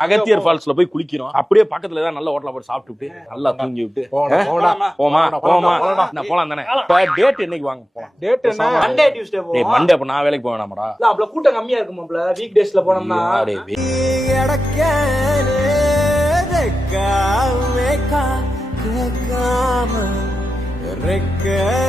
அகத்தியர் ஃபால்ஸ்ல போய் குளிக்கிறோம். அப்படியே பக்கத்துல ஏதாவது நல்ல ஹோட்டல போய் சாப்பிட்டு நல்லா தூங்கி விட்டு. போமா போமா நான் போலாம் தானே. டேட் என்னைக்கு வாங்க போலாம்? டேட் என்ன? மண்டே டியூஸ்டே டேய் போவோம். மண்டே அப்ப நான் வேலைக்கு போக வேணாமடா. இல்ல அவ்வளவு கூட்டம் கம்மியா இருக்கும் இருக்குமாப்ல வீக் டேஸ்ல போனோம்னா டேய், வே- ரெக்க கட்டி பிறந்தே